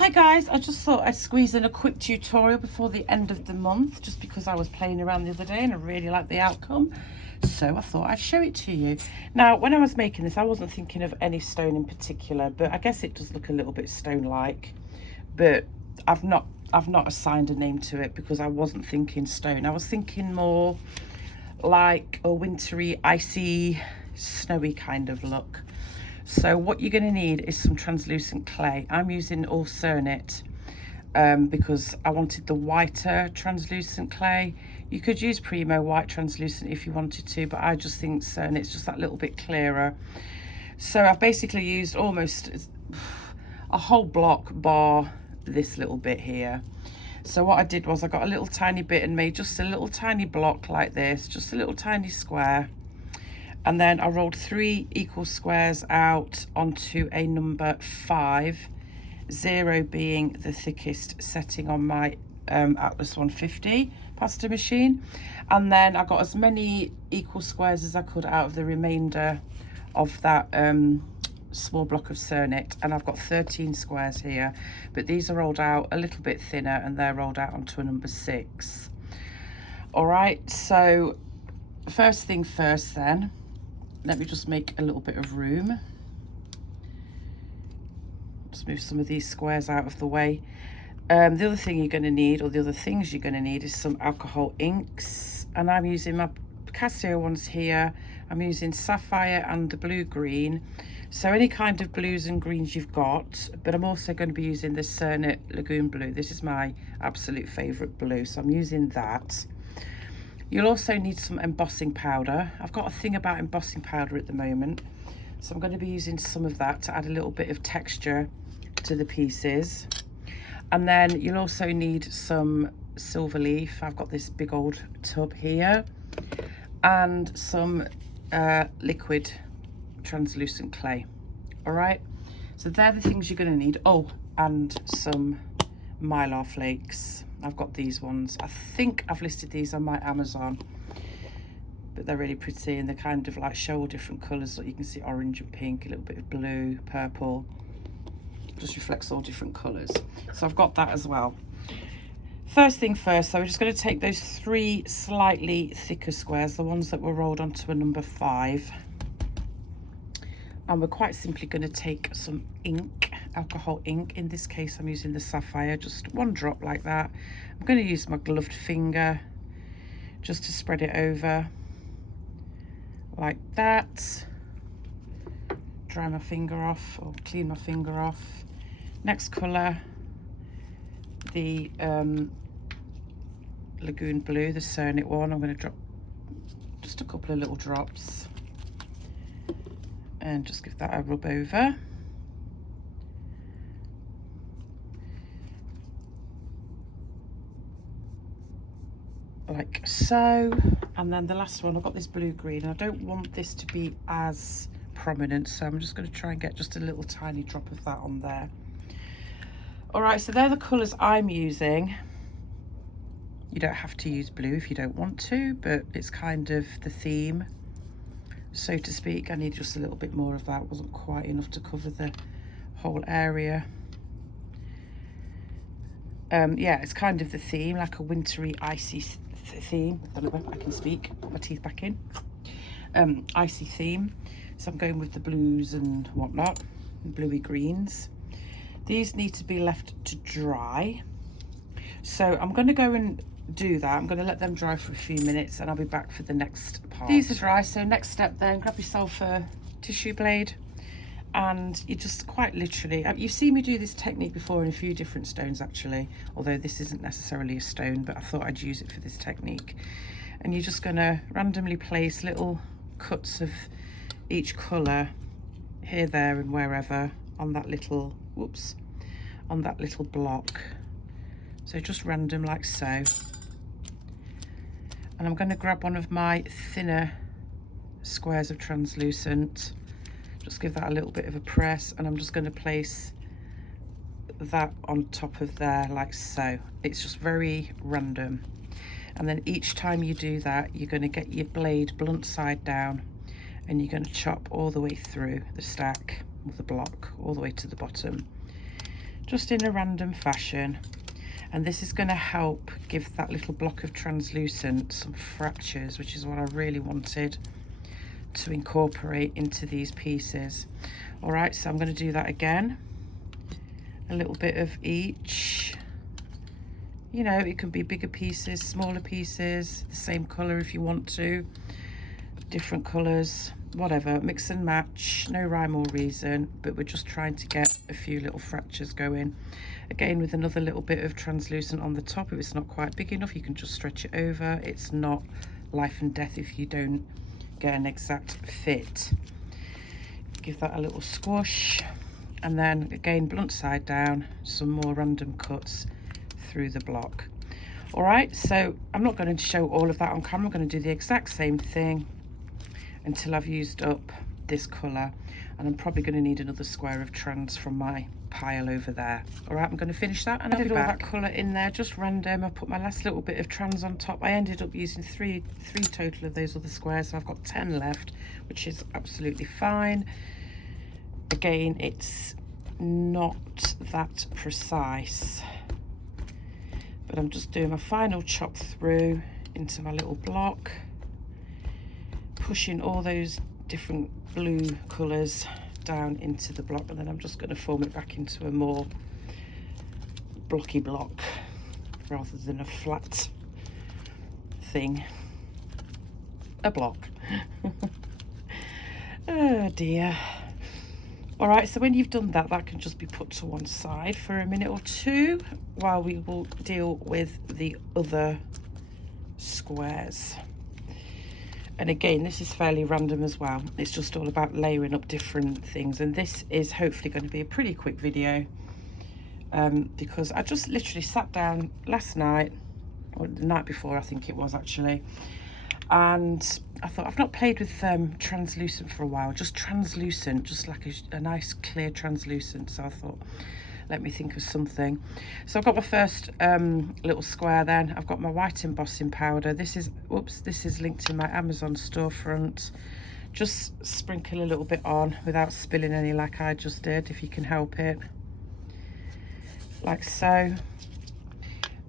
Hi guys, I just thought I'd squeeze in a quick tutorial before the end of the month, just because I was playing around the other day and I really liked the outcome. So I thought I'd show it to you. Now, when I was making this, I wasn't thinking of any stone in particular, but I guess it does look a little bit stone-like. But I've not assigned a name to it because I wasn't thinking stone. I was thinking more like a wintry, icy, snowy kind of look. So what you're going to need is some translucent clay. I'm using all Cernit because I wanted the whiter translucent clay. You could use Primo white translucent if you wanted to, but I just think Cernit's just that little bit clearer. So I've basically used almost a whole block bar this little bit here. So what I did was I got a little tiny bit and made just a little tiny block like this, just a little tiny square. And then I rolled 3 equal squares out onto a number 5, 0 being the thickest setting on my Atlas 150 pasta machine. And then I got as many equal squares as I could out of the remainder of that small block of Cernit, and I've got 13 squares here, but these are rolled out a little bit thinner and they're rolled out onto a number 6. All right, so first thing first then, let me just make a little bit of room. Just move some of these squares out of the way. The other thing you're going to need, or the other things you're going to need, is some alcohol inks. And I'm using my Picasso ones here. I'm using sapphire and the blue green. So any kind of blues and greens you've got, but I'm also going to be using the Cernit Lagoon Blue. This is my absolute favourite blue, so I'm using that. You'll also need some embossing powder. I've got a thing about embossing powder at the moment, so I'm going to be using some of that to add a little bit of texture to the pieces. And then you'll also need some silver leaf. I've got this big old tub here, and some liquid translucent clay. All right, so they're the things you're going to need. Oh, and some Molar flakes. I've got these ones. I think I've listed these on my Amazon, but they're really pretty and they kind of like show all different colours. So you can see orange and pink, a little bit of blue, purple, just reflects all different colours. So I've got that as well. First thing first, so we're just going to take those 3 slightly thicker squares, the ones that were rolled onto a number 5, and we're quite simply going to take some ink, alcohol ink. In this case I'm using the sapphire, just 1 drop like that. I'm going to use my gloved finger just to spread it over like that. Dry my finger off, or clean my finger off. Next colour, the Lagoon Blue, the Cernit one. I'm going to drop just a couple of little drops and just give that a rub over. Like so. And then the last one, I've got this blue green. I don't want this to be as prominent, so I'm just going to try and get just a little tiny drop of that on there. All right, so they're the colours I'm using. You don't have to use blue if you don't want to, but it's kind of the theme, so to speak. I need just a little bit more of that. It wasn't quite enough to cover the whole area. Yeah, it's kind of the theme, like a wintry, icy theme. I don't know if I can speak, put my teeth back in. Icy theme. So I'm going with the blues and whatnot, and bluey greens. These need to be left to dry. So I'm going to go and do that. I'm going to let them dry for a few minutes and I'll be back for the next part. These are dry, so next step then, grab yourself a tissue blade and you just quite literally, you've seen me do this technique before in a few different stones actually, although this isn't necessarily a stone, but I thought I'd use it for this technique. And you're just going to randomly place little cuts of each colour here, there and wherever on that little, whoops, on that little block. So just random like so. And I'm going to grab one of my thinner squares of translucent, just give that a little bit of a press, and I'm just going to place that on top of there like so. It's just very random. And then each time you do that, you're going to get your blade blunt side down and you're going to chop all the way through the stack of the block all the way to the bottom. just in a random fashion. And this is going to help give that little block of translucent some fractures, which is what I really wanted to incorporate into these pieces. All right, so I'm going to do that again. A little bit of each. You know, it can be bigger pieces, smaller pieces, the same colour if you want to, different colours, whatever, mix and match, no rhyme or reason, but we're just trying to get a few little fractures going. Again, with another little bit of translucent on the top. If it's not quite big enough, you can just stretch it over. It's not life and death if you don't get an exact fit. Give that a little squash, and then again, blunt side down, some more random cuts through the block. All right, so I'm not going to show all of that on camera. I'm going to do the exact same thing until I've used up this colour, and I'm probably going to need another square of trans from my pile over there. All right, I'm going to finish that and I'll be back. All that colour in there, just random. I put my last little bit of trans on top. I ended up using three total of those other squares, so I've got 10 left, which is absolutely fine. Again, it's not that precise, but I'm just doing my final chop through into my little block, pushing all those different blue colours down into the block, and then I'm just going to form it back into a more blocky block rather than a flat thing. A block. Oh dear. All right, so when you've done that, that can just be put to one side for a minute or two while we will deal with the other squares. And again, this is fairly random as well. It's just all about layering up different things. And this is hopefully going to be a pretty quick video because I just literally sat down last night, or the night before I think it was actually, and I thought, I've not played with translucent for a while, just translucent, just like a nice clear translucent. So I thought, let me think of something. So I've got my first little square then. I've got my white embossing powder. This is, whoops, this is linked in my Amazon storefront. Just sprinkle a little bit on without spilling any like I just did, if you can help it. Like so.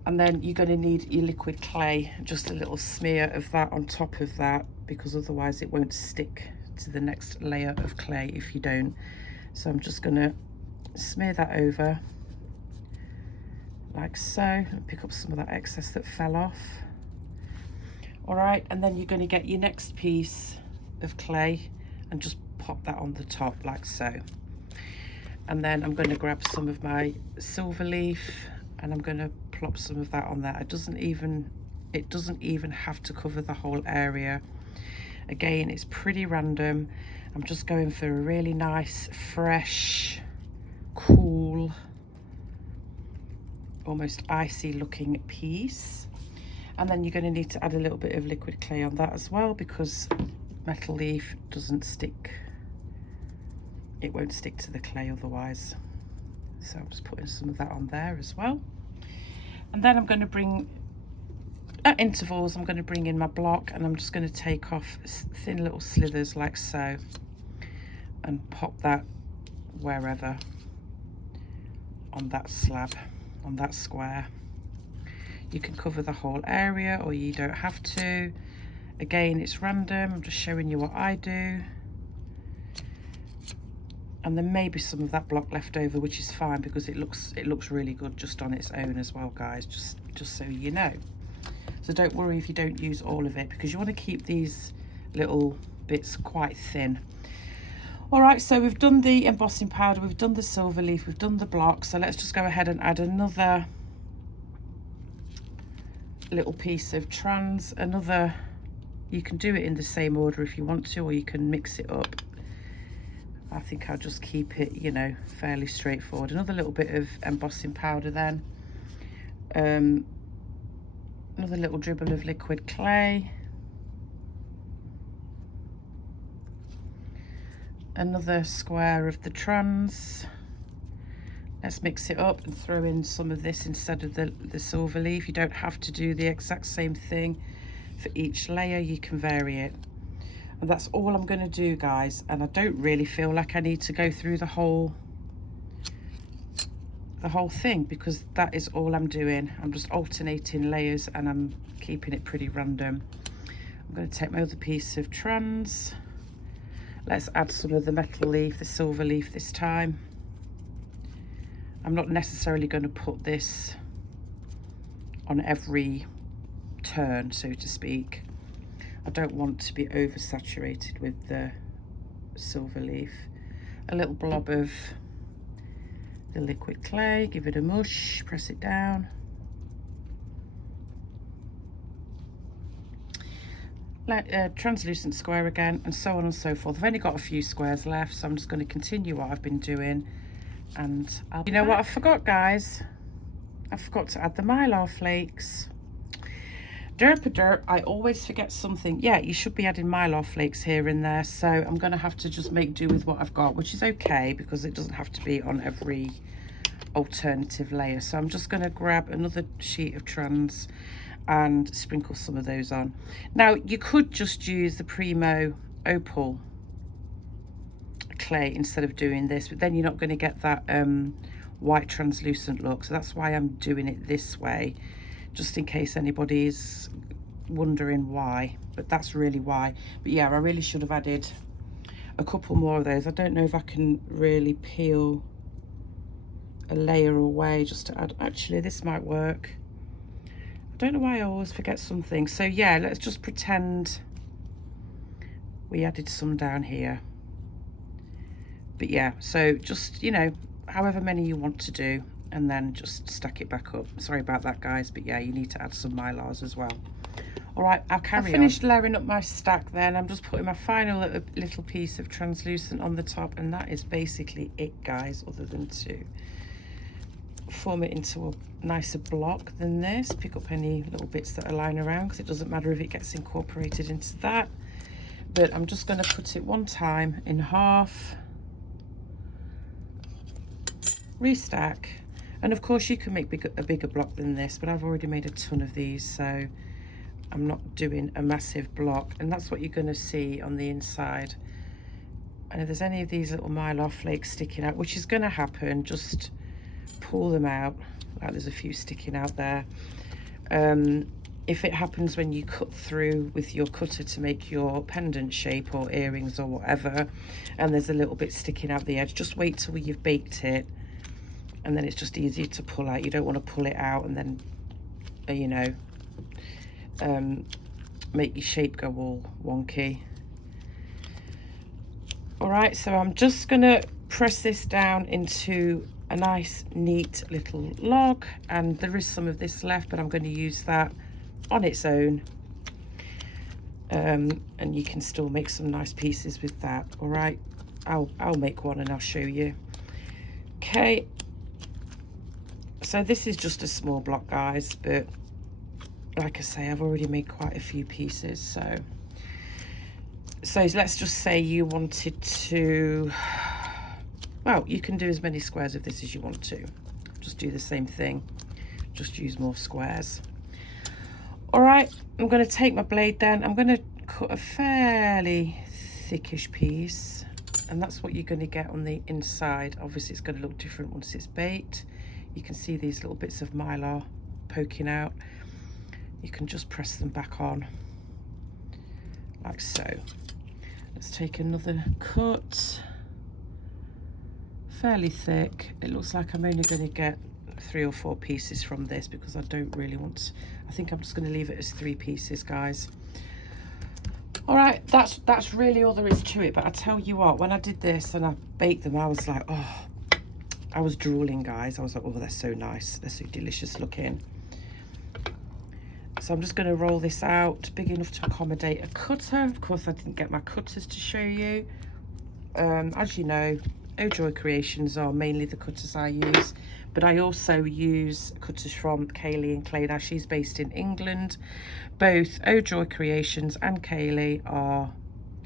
And then you're going to need your liquid clay, just a little smear of that on top of that, because otherwise it won't stick to the next layer of clay if you don't. So I'm just going to smear that over like so, and pick up some of that excess that fell off. All right, and then you're going to get your next piece of clay and just pop that on the top like so. And then I'm going to grab some of my silver leaf and I'm going to plop some of that on there. It doesn't even have to cover the whole area. Again, it's pretty random. I'm just going for a really nice, fresh, cool, almost icy looking piece. And then you're going to need to add a little bit of liquid clay on that as well, because metal leaf doesn't stick, it won't stick to the clay otherwise. So I'm just putting some of that on there as well. And then I'm going to bring, at intervals, I'm going to bring in my block and I'm just going to take off thin little slithers like so and pop that wherever on that slab, on that square. You can cover the whole area or you don't have to. Again, it's random. I'm just showing you what I do. And there may be some of that block left over, which is fine because it looks really good just on its own as well, guys, just so you know. So don't worry if you don't use all of it, because you want to keep these little bits quite thin. All right, so we've done the embossing powder, we've done the silver leaf, we've done the block. So let's just go ahead and add another little piece of trans, another, you can do it in the same order if you want to, or you can mix it up. I think I'll just keep it, you know, fairly straightforward. Another little bit of embossing powder then. Another little dribble of liquid clay. Another square of the trans. Let's mix it up and throw in some of this instead of the silver leaf. You don't have to do the exact same thing for each layer, you can vary it. And that's all I'm going to do, guys, and I don't really feel like I need to go through the whole the whole thing, because that is all I'm doing. I'm just alternating layers and I'm keeping it pretty random. I'm going to take my other piece of trans. Let's add some of the metal leaf, the silver leaf this time. I'm not necessarily going to put this on every turn, so to speak. I don't want to be oversaturated with the silver leaf. A little blob of the liquid clay, give it a mush, press it down. Translucent square again, and so on and so forth. I've only got a few squares left, so I'm just going to continue what I've been doing. And you know what I forgot, guys? I forgot to add the Mylar flakes. Derp, I always forget something. Yeah, you should be adding Mylar flakes here and there, so I'm going to have to just make do with what I've got, which is okay because it doesn't have to be on every alternative layer. So I'm just going to grab another sheet of trans and sprinkle some of those on. Now, you could just use the Primo Opal clay instead of doing this, but then you're not going to get that white translucent look. So that's why I'm doing it this way, just in case anybody's wondering why, but that's really why. But yeah, I really should have added a couple more of those. I don't know if I can really peel a layer away just to add. Actually, this might work. I don't know why I always forget something. So yeah, let's just pretend we added some down here. But yeah, so just, you know, however many you want to do, and then just stack it back up. Sorry about that, guys, but yeah, you need to add some Mylars as well. All right, I'll carry on. I finished layering up my stack then. I'm just putting my final little piece of translucent on the top, and that is basically it, guys, other than to form it into a nicer block than this. Pick up any little bits that are lying around, because it doesn't matter if it gets incorporated into that. But I'm just going to put it one time in half, restack, and of course you can make a bigger block than this, but I've already made a ton of these, so I'm not doing a massive block. And that's what you're going to see on the inside. And if there's any of these little Mylar flakes sticking out, which is going to happen, just pull them out. Like there's a few sticking out there. If it happens when you cut through with your cutter to make your pendant shape or earrings or whatever, and there's a little bit sticking out the edge, just wait till you've baked it, and then it's just easier to pull out. You don't want to pull it out and then you know, make your shape go all wonky. All right, so I'm just gonna press this down into a nice neat little log, and there is some of this left, but I'm going to use that on its own, and you can still make some nice pieces with that. All right, I'll make one and I'll show you. Okay, so this is just a small block, guys, but like I say, I've already made quite a few pieces. So let's just say you wanted to, well, you can do as many squares of this as you want to. Just do the same thing, just use more squares. All right, I'm going to take my blade then. I'm going to cut a fairly thickish piece, and that's what you're going to get on the inside. Obviously, it's going to look different once it's baked. You can see these little bits of Mylar poking out. You can just press them back on, like so. Let's take another cut. Fairly thick. It looks like I'm only going to get 3 or 4 pieces from this, because I don't really want to, I think I'm just going to leave it as 3 pieces, guys. All right, that's really all there is to it. But I tell you what, when I did this and I baked them, I was like, oh, I was drooling, guys. I was like, oh, they're so nice, they're so delicious looking. So I'm just going to roll this out big enough to accommodate a cutter. Of course, I didn't get my cutters to show you. As you know, Oh Joy Creations are mainly the cutters I use, but I also use cutters from Kaylee and Clay. Now, she's based in England. Both Oh Joy Creations and Kaylee are,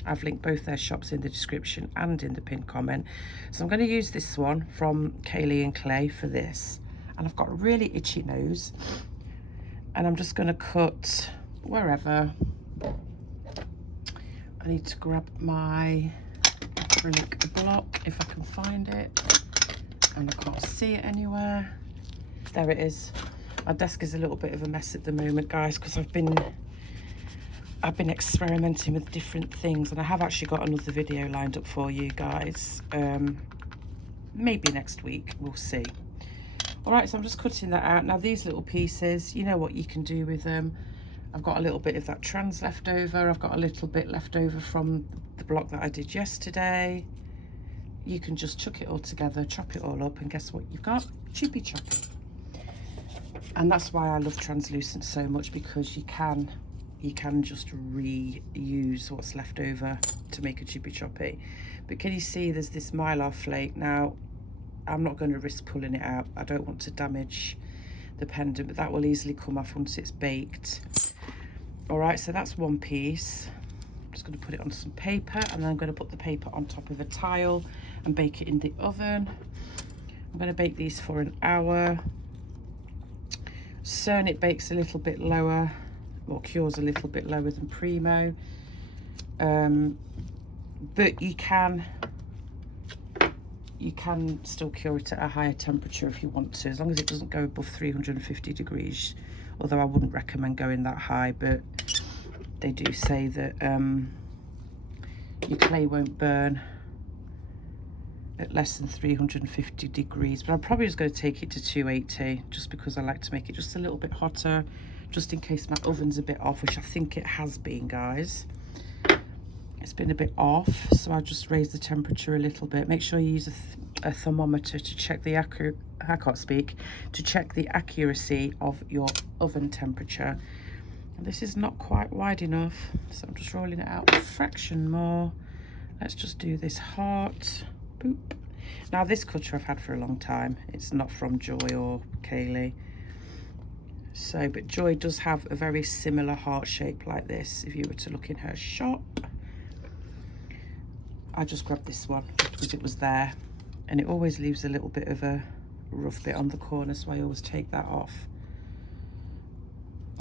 I've linked both their shops in the description and in the pinned comment. So I'm going to use this one from Kaylee and Clay for this. And I've got a really itchy nose, and I'm just going to cut wherever. I need to grab my acrylic block if I can find it. and I can't see it anywhere. There it is. My desk is a little bit of a mess at the moment, guys, because I've been experimenting with different things, and I have actually got another video lined up for you guys. Maybe next week, we'll see. All right, so I'm just cutting that out. Now these little pieces, you know what you can do with them. I've got a little bit of that trans left over. I've got a little bit left over from the block that I did yesterday. You can just chuck it all together, chop it all up, and guess what you've got? Chippy Choppy. And that's why I love translucent so much, because you can just reuse what's left over to make a Chippy Choppy. But can you see there's this Molar flake? Now, I'm not going to risk pulling it out. I don't want to damage the pendant, but that will easily come off once it's baked. All right, so that's one piece. I'm just going to put it on some paper, and then I'm going to put the paper on top of a tile and bake it in the oven. I'm going to bake these for an hour. Cernit bakes a little bit lower, or cures a little bit lower than Primo, but you can still cure it at a higher temperature if you want to, as long as it doesn't go above 350 degrees, although I wouldn't recommend going that high, but they do say that your clay won't burn at less than 350 degrees, but I'm probably just going to take it to 280, just because I like to make it just a little bit hotter, just in case my oven's a bit off, which I think it has been, guys. It's been a bit off, so I'll just raise the temperature a little bit. Make sure you use a thermometer to check the to check the accuracy of your oven temperature. And this is not quite wide enough, so I'm just rolling it out a fraction more. Let's just do this heart. Boop. Now this cutter I've had for a long time. It's not from Joy or Kaylee. So, but Joy does have a very similar heart shape like this. If you were to look in her shop, I just grabbed this one because it was there, and it always leaves a little bit of a rough bit on the corner, so I always take that off.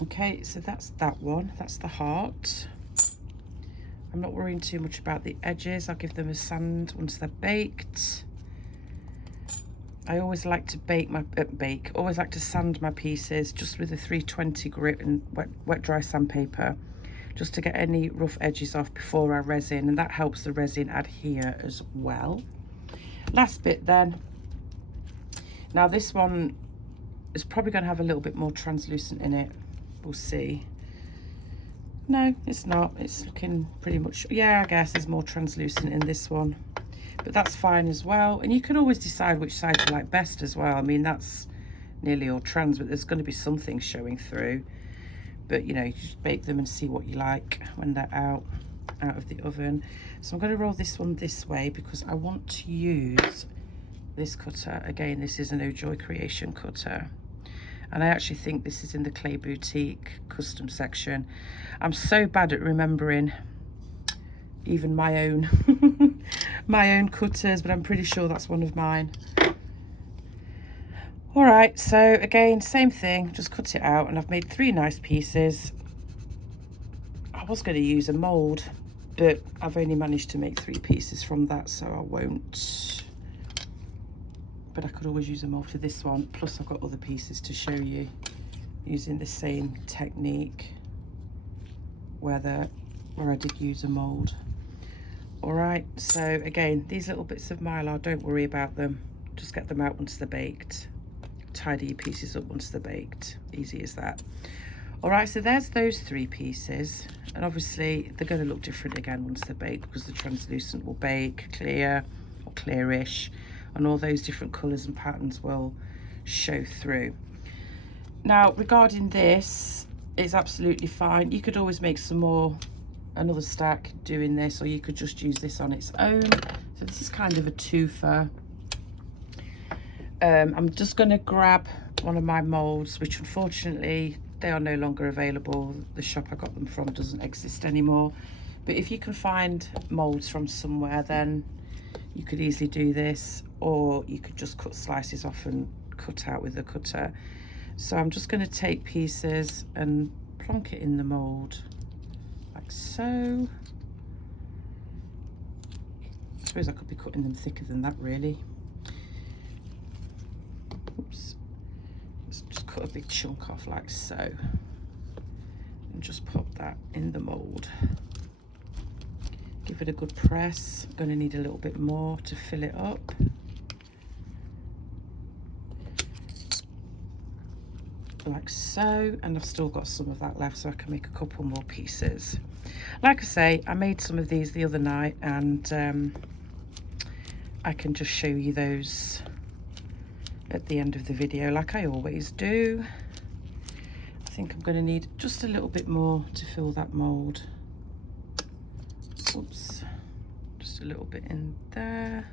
Okay, so that's that one. That's the heart. I'm not worrying too much about the edges. I'll give them a sand once they're baked. I always like to always like to sand my pieces just with a 320 grit and wet dry sandpaper, just to get any rough edges off before I resin, and that helps the resin adhere as well. Last bit then. Now this one is probably going to have a little bit more translucent in it. We'll see. No, it's not. It's looking pretty much, yeah, I guess there's more translucent in this one, but that's fine as well. And you can always decide which side you like best as well. I mean, that's nearly all trans, but there's going to be some things showing through. But you know, you just bake them and see what you like when they're out of the oven. So I'm going to roll this one this way because I want to use this cutter. Again, this is an Oh Joy Creation cutter. And I actually think this is in the Clay Boutique custom section. I'm so bad at remembering even my own my own cutters, but I'm pretty sure that's one of mine. All right, so again, same thing, just cut it out, and I've made 3 nice pieces. I was going to use a mold, but I've only managed to make 3 pieces from that, so I won't. But I could always use a mold for this one. Plus I've got other pieces to show you using the same technique where I did use a mold. All right, so again, these little bits of Mylar, don't worry about them. Just get them out once they're baked. Tidy your pieces up once they're baked. Easy as that. All right, so there's those 3 pieces. And obviously they're going to look different again once they're baked, because the translucent will bake clear or clearish, and all those different colours and patterns will show through. Now, regarding this, it's absolutely fine. You could always make another stack doing this, or you could just use this on its own. So this is kind of a twofer. I'm just going to grab one of my molds, which unfortunately they are no longer available. The shop I got them from doesn't exist anymore. But if you can find molds from somewhere, then you could easily do this, or you could just cut slices off and cut out with a cutter. So I'm just going to take pieces and plonk it in the mold like so. I suppose I could be cutting them thicker than that really. cut a big chunk off like so, and just pop that in the mould. Give it a good press. I'm going to need a little bit more to fill it up. Like so, and I've still got some of that left, so I can make a couple more pieces. Like I say, I made some of these the other night, and I can just show you those at the end of the video like I always do. I think I'm going to need just a little bit more to fill that mould. Oops, just a little bit in there,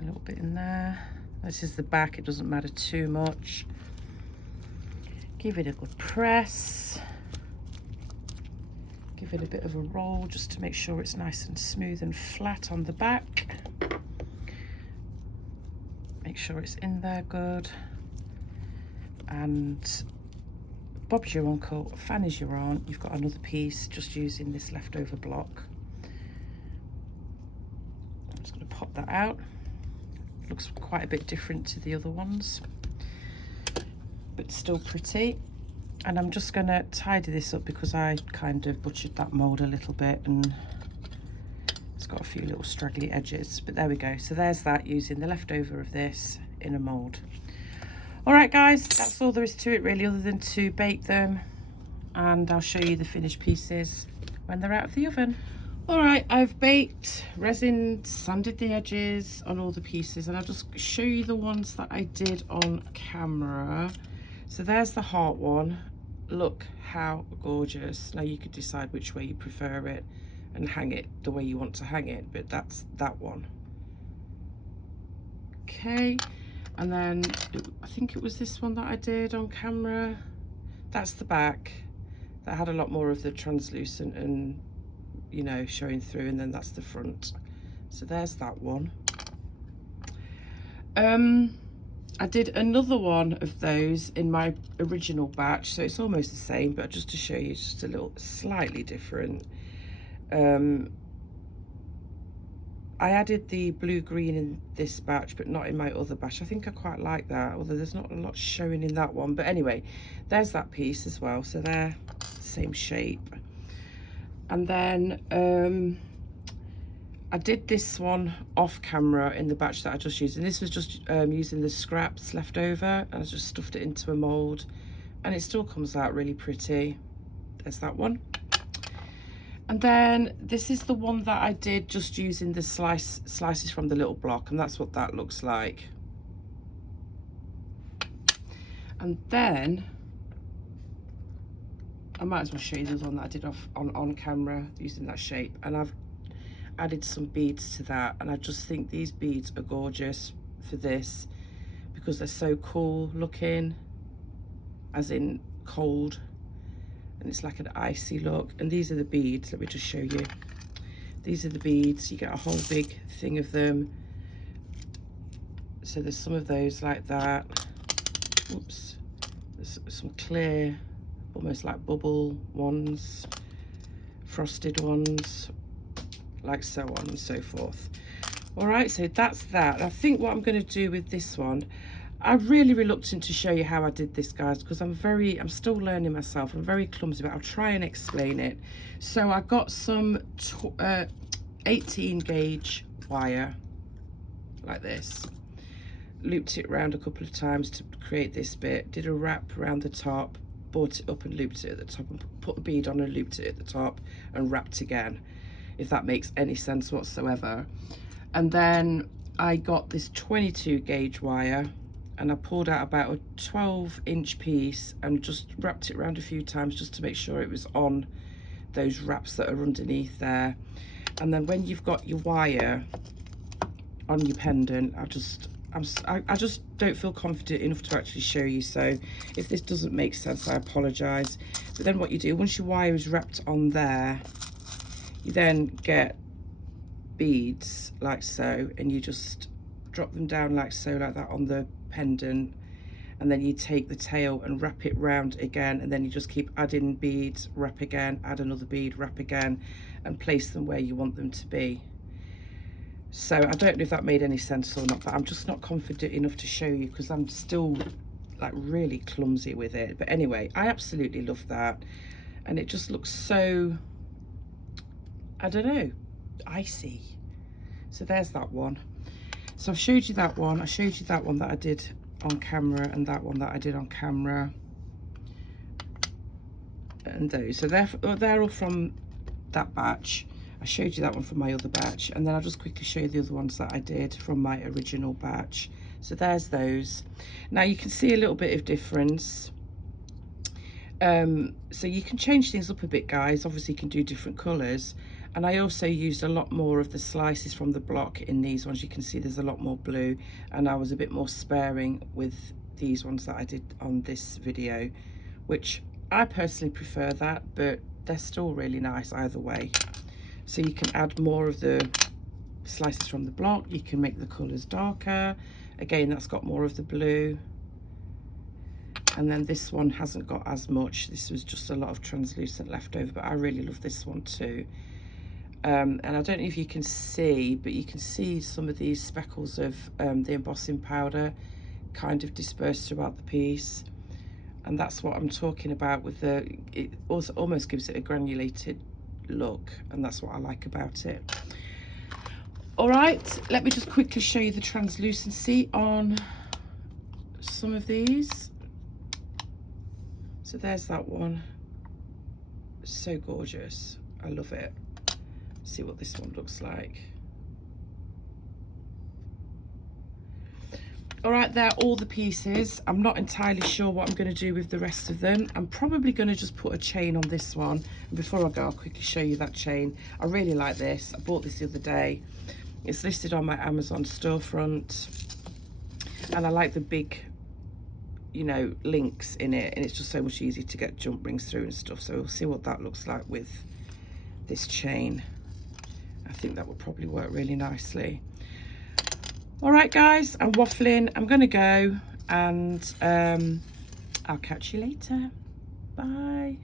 a little bit in there. This is the back, it doesn't matter too much. Give it a good press. Give it a bit of a roll just to make sure it's nice and smooth and flat on the back. Make sure it's in there good. And Bob's your uncle, fan is your aunt. You've got another piece just using this leftover block. I'm just going to pop that out. Looks quite a bit different to the other ones, but still pretty. And I'm just going to tidy this up because I kind of butchered that mould a little bit and it's got a few little straggly edges, but there we go. So there's that, using the leftover of this in a mould. All right guys, that's all there is to it really, other than to bake them, and I'll show you the finished pieces when they're out of the oven. All right, I've baked, resin, sanded the edges on all the pieces, and I'll just show you the ones that I did on camera. So there's the heart one. Look how gorgeous. Now you could decide which way you prefer it and hang it the way you want to hang it, but that's that one. Okay, and then I think it was this one that I did on camera. That's the back. That had a lot more of the translucent and, you know, showing through, and then that's the front. So there's that one. I did another one of those in my original batch, so it's almost the same, but just to show you, it's just a little slightly different. I added the blue-green in this batch, but not in my other batch. I think I quite like that, although there's not a lot showing in that one. But anyway, there's that piece as well, so they're the same shape. And then I did this one off camera in the batch that I just used, and this was just using the scraps left over, and I just stuffed it into a mould, and it still comes out really pretty. There's that one. And then this is the one that I did just using the slices from the little block, and that's what that looks like. And then I might as well show you the one that I did on camera using that shape, and I've added some beads to that, and I just think these beads are gorgeous for this because they're so cool looking, as in cold, and it's like an icy look. And these are the beads, let me just show you. These are the beads, you get a whole big thing of them. So there's some of those like that. Oops, there's some clear, almost like bubble ones, frosted ones, like so on and so forth. All right, so that's that. I think what I'm going to do with this one, I'm really reluctant to show you how I did this, guys, because I'm still learning myself. I'm very clumsy, but I'll try and explain it. So I got some 18 gauge wire like this, looped it around a couple of times to create this bit, did a wrap around the top, brought it up and looped it at the top, and put a bead on and looped it at the top and wrapped again, if that makes any sense whatsoever. And then I got this 22 gauge wire, and I pulled out about a 12-inch piece and just wrapped it around a few times just to make sure it was on those wraps that are underneath there. And then when you've got your wire on your pendant, I just don't feel confident enough to actually show you, so if this doesn't make sense, I apologize. But then what you do, once your wire is wrapped on there, you then get beads like so, and you just drop them down like so, like that, on the pendant, and then you take the tail and wrap it round again, and then you just keep adding beads, wrap again, add another bead, wrap again, and place them where you want them to be. So I don't know if that made any sense or not, but I'm just not confident enough to show you because I'm still like really clumsy with it. But anyway, I absolutely love that. And it just looks so, I don't know, icy. So there's that one. So I've showed you that one. I showed you that one that I did on camera and that one that I did on camera. And those. So they're all from that batch. I showed you that one from my other batch, and then I'll just quickly show you the other ones that I did from my original batch. So there's those. Now you can see a little bit of difference. So you can change things up a bit, guys. Obviously you can do different colours, and I also used a lot more of the slices from the block in these ones. You can see there's a lot more blue, and I was a bit more sparing with these ones that I did on this video, which I personally prefer that, but they're still really nice either way. So you can add more of the slices from the block. You can make the colours darker. Again, that's got more of the blue. And then this one hasn't got as much. This was just a lot of translucent left over, but I really love this one too. And I don't know if you can see, but you can see some of these speckles of the embossing powder kind of dispersed throughout the piece. And that's what I'm talking about with it also almost gives it a granulated look, and that's what I like about it. All right, let me just quickly show you the translucency on some of these. So there's that one. So gorgeous. I love it. See what this one looks like. All right, they're all the pieces. I'm not entirely sure what I'm going to do with the rest of them. I'm probably going to just put a chain on this one. And before I go, I'll quickly show you that chain. I really like this. I bought this the other day. It's listed on my Amazon storefront. And I like the big, you know, links in it. And it's just so much easier to get jump rings through and stuff. So we'll see what that looks like with this chain. I think that will probably work really nicely. All right, guys, I'm waffling. I'm going to go, and I'll catch you later. Bye.